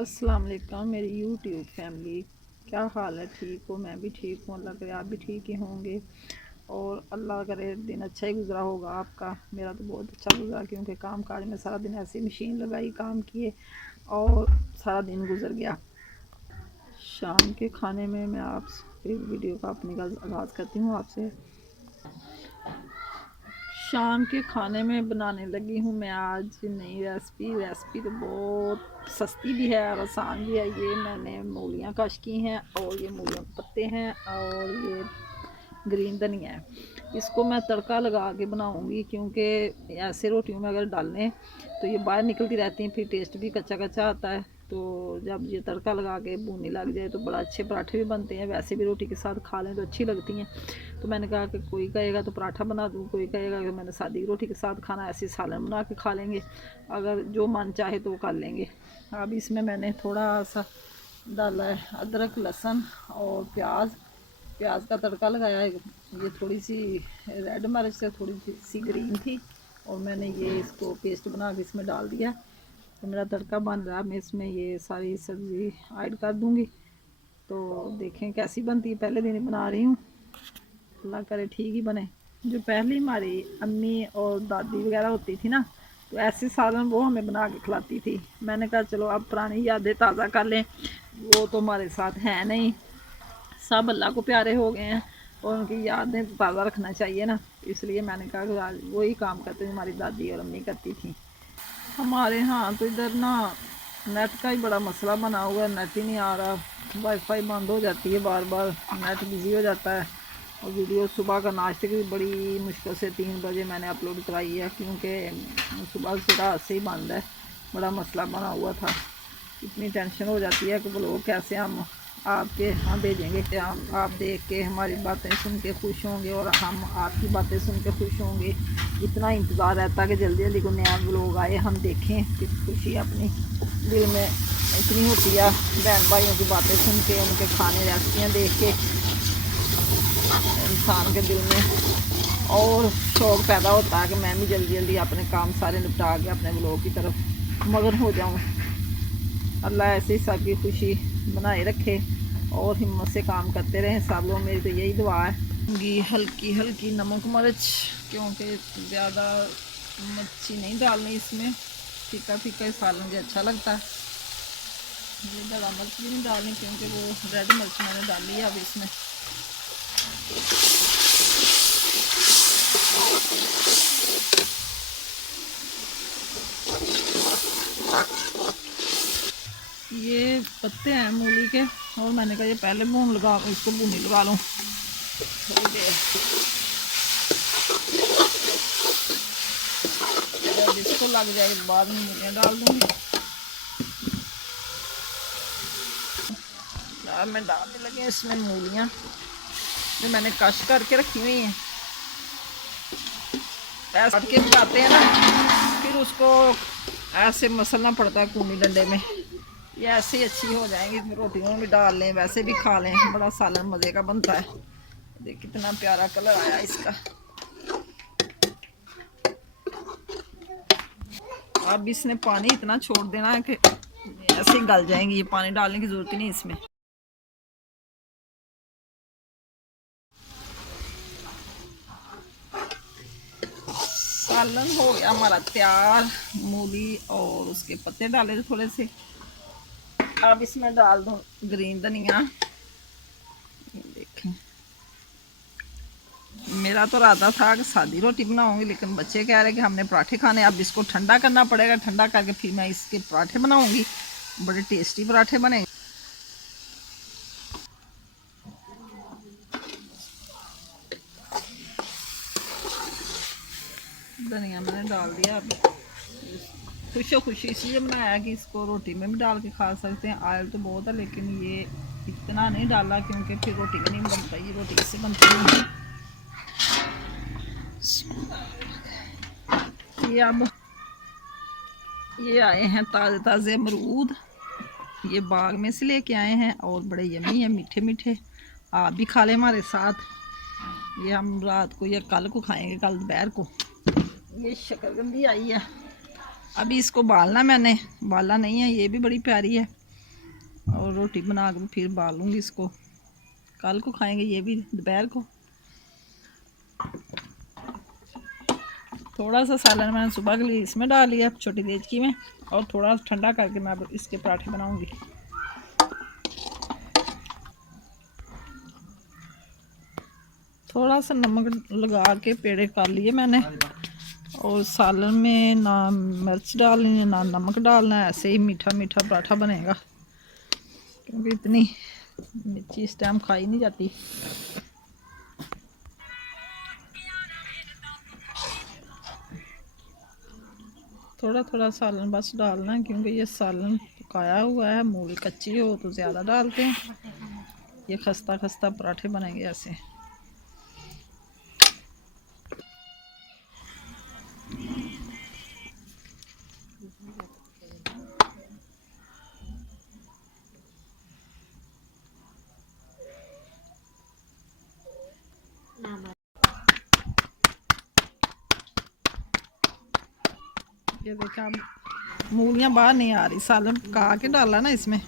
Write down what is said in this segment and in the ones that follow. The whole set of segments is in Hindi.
अस्सलाम वालेकुम मेरी यूट्यूब फैमिली, क्या हाल है? ठीक हो? मैं भी ठीक हूँ। अल्लाह करे आप भी ठीक ही होंगे और अल्लाह करे दिन अच्छा ही गुजरा होगा आपका। मेरा तो बहुत अच्छा गुजरा क्योंकि काम काज में सारा दिन ऐसी मशीन लगाई, काम किए और सारा दिन गुजर गया। शाम के खाने में मैं आप इस वीडियो का अपनी आगाज़ करती हूँ आपसे। शाम के खाने में बनाने लगी हूँ मैं आज नई रेसिपी तो बहुत सस्ती भी है और आसान भी है। ये मैंने मूलियाँ कश की हैं और ये मूलियों के पत्ते हैं और ये ग्रीन धनिया है। इसको मैं तड़का लगा के बनाऊंगी क्योंकि ऐसे रोटियों में अगर डाल लें तो ये बाहर निकलती रहती हैं, फिर टेस्ट भी कच्चा कच्चा आता है। तो जब ये तड़का लगा के भूनने लग जाए तो बड़ा अच्छे पराठे भी बनते हैं, वैसे भी रोटी के साथ खा लें तो अच्छी लगती हैं। तो मैंने कहा कि कोई कहेगा तो पराठा बना दूँ, कोई कहेगा कि मैंने सादी रोटी के साथ खाना, ऐसे सालन बना के खा लेंगे। अगर जो मन चाहे तो वो कर लेंगे। अब इसमें मैंने थोड़ा सा डाला है अदरक, लहसुन और प्याज का तड़का लगाया है। ये थोड़ी सी रेड मिर्च से थोड़ी सी ग्रीन थी और मैंने ये इसको पेस्ट बना के इसमें डाल दिया। तो मेरा तड़का बन रहा है, मैं इसमें ये सारी सब्ज़ी ऐड कर दूँगी। तो देखें कैसी बनती है, पहले दिन बना रही हूँ, अल्लाह करे ठीक ही बने। जो पहले हमारी अम्मी और दादी वगैरह होती थी ना, तो ऐसे सालन वो हमें बना के खिलाती थी। मैंने कहा चलो अब पुरानी यादें ताज़ा कर लें, वो तो हमारे साथ हैं नहीं, सब अल्लाह को प्यारे हो गए हैं और उनकी यादें तो ताज़ा रखना चाहिए ना। इसलिए मैंने कहा कि आज वही काम करते हमारी दादी और अम्मी करती थी। हमारे यहाँ तो इधर ना नेट का ही बड़ा मसला बना हुआ है, नेट ही नहीं आ रहा, वाईफाई बंद हो जाती है बार बार, नेट बिज़ी हो जाता है। और वीडियो सुबह का नाश्ते की बड़ी मुश्किल से 3 बजे मैंने अपलोड कराई है क्योंकि सुबह से रात से ही बंद है, बड़ा मसला बना हुआ था। इतनी टेंशन हो जाती है कि ब्लॉग कैसे हम आपके यहाँ भेजेंगे कि हम आप देख के हमारी बातें सुन के खुश होंगे और हम आपकी बातें सुन के खुश होंगे। इतना इंतज़ार रहता है कि जल्दी जल्दी कोई नया ब्लॉग आए, हम देखें। फिर खुशी अपनी दिल में इतनी होती है बहन भाइयों की बातें सुन के, उनके खाने रेसिपियाँ देख के इंसान के दिल में और शौक़ पैदा होता है कि मैं भी जल्दी जल्दी अपने काम सारे निपटा के अपने ब्लॉग की तरफ मगन हो जाऊँ। अल्लाह ऐसे ही सबकी खुशी बनाए रखे और हिम्मत से काम करते रहें सब लोग, मेरी तो यही दुआ है। हल्की हल्की नमक मिर्च, क्योंकि ज़्यादा मिर्ची नहीं डालनी इसमें, फीका फीका सालन मुझे अच्छा लगता है। ये ज़्यादा मिर्च भी नहीं डालनी क्योंकि वो रेड मिर्च मैंने डाली है अब इसमें। ये पत्ते हैं मूली के और मैंने कहा ये पहले इसको भूनी लगा लूँ थोड़ी देर, जब इसको लग जाए बाद में मूलियाँ डाल दूँगी। अब मैं डालने लगी इसमें मूलियाँ जो मैंने कश करके रखी हुई हैं। ऐसे काट के पकाते हैं ना, फिर उसको ऐसे मसलना पड़ता है कूनी डंडे में, ये ऐसे ही अच्छी हो जाएंगी। रोटियों में भी डाल लें, वैसे भी खा लें, बड़ा सालन मज़े का बनता है। देख कितना प्यारा कलर आया इसका। अब इसने पानी इतना छोड़ देना है कि ऐसे ही गल जाएंगी, ये पानी डालने की ज़रूरत ही नहीं इसमें। सालन हो गया हमारा तैयार, मूली और उसके पत्ते डाले थे थोड़े से। अब इसमें डाल दूँ ग्रीन धनिया। देखें मेरा तो इरादा था कि सादी रोटी बनाऊंगी, लेकिन बच्चे कह रहे कि हमने पराठे खाने। अब इसको ठंडा करना पड़ेगा, ठंडा करके फिर मैं इसके पराठे बनाऊंगी, बड़े टेस्टी पराठे बनेंगे। धनिया मैंने डाल दिया। अब खुशी इसलिए बनाया कि इसको रोटी में भी डाल के खा सकते हैं। ऑयल तो बहुत है लेकिन ये इतना नहीं डाला क्योंकि फिर रोटी में नहीं बनता, ये रोटी इससे बनती है। ये अब ये आए हैं ताज़े ताज़े अमरूद, ये बाग में से लेके आए हैं और बड़े यमी हैं, मीठे मीठे। आप भी खा लें हमारे साथ। ये हम रात को या कल को खाएंगे, कल दोपहर को। ये शकरकंदी आई है, अभी इसको बालना, मैंने बाला नहीं है, ये भी बड़ी प्यारी है। और रोटी बना कर फिर बालूँगी इसको, कल को खाएंगे ये भी दोपहर को। थोड़ा सा सालन मैंने सुबह के लिए इसमें डाल लिया छोटी देचकी में, और थोड़ा ठंडा करके मैं अब इसके पराठे बनाऊंगी। थोड़ा सा नमक लगा के पेड़े कर लिए मैंने, और सालन में ना मिर्च डालनी है ना नमक डालना है, ऐसे ही मीठा मीठा पराठा बनेगा, क्योंकि इतनी मिर्ची इस टाइम खाई नहीं जाती। थोड़ा थोड़ा सालन बस डालना है, क्योंकि ये सालन पकाया हुआ है, मूली कच्ची हो तो ज़्यादा डालते हैं। ये खस्ता खस्ता पराठे बनेंगे ऐसे। ये देखा, मूलियाँ बाहर नहीं आ रही, सालन पका के डाला ना इसमें।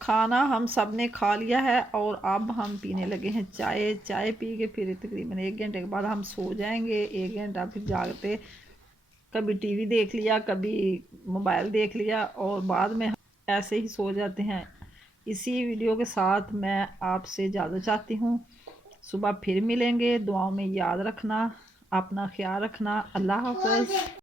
खाना हम सब ने खा लिया है और अब हम पीने लगे हैं चाय। चाय पी के फिर तकरीबन 1 घंटे के बाद हम सो जाएंगे। 1 घंटा फिर जागते, कभी टीवी देख लिया, कभी मोबाइल देख लिया, और बाद में ऐसे ही सो जाते हैं। इसी वीडियो के साथ मैं आपसे इजाज़त चाहती हूँ। सुबह फिर मिलेंगे, दुआओं में याद रखना, अपना ख्याल रखना। अल्लाह हाफ़िज़।